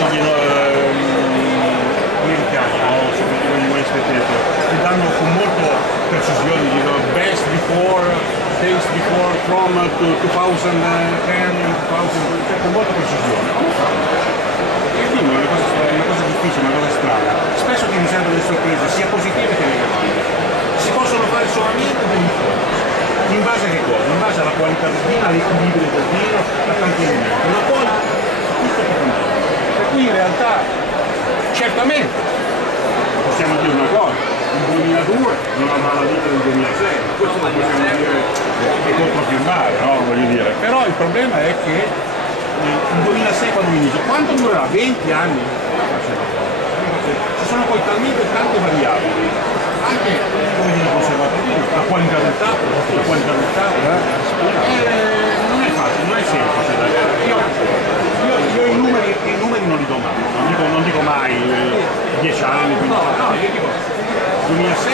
scegliono americani, no? Soprattutto in West Peteto, ti danno con molto precisione, dicono best before, days before, from 2010, 2000, con molta precisione. E quindi è una cosa difficile, una cosa strana. Spesso ti riservano delle sorprese, sia positive che negative. Si possono fare solamente degli ipotesi. In base a che cosa? In base alla qualità del vino, all'equilibrio del vino, a tanti elementi. Ma poi tutto può cambiare. Per cui in realtà, certamente, possiamo dire una cosa, il 2002 non avrà la vita del 2006, questo lo possiamo dire e controfirmare, no? Voglio dire. Però il problema è che il 2006 quando inizia, quanto durerà? 20 anni? Ci sono poi talmente tante variabili, anche come dire conservatorismo, la qualità del tappo, non è facile, non è semplice. Io i numeri non li do mai, non dico mai 10 anni, 15 anni, no, io dico 2006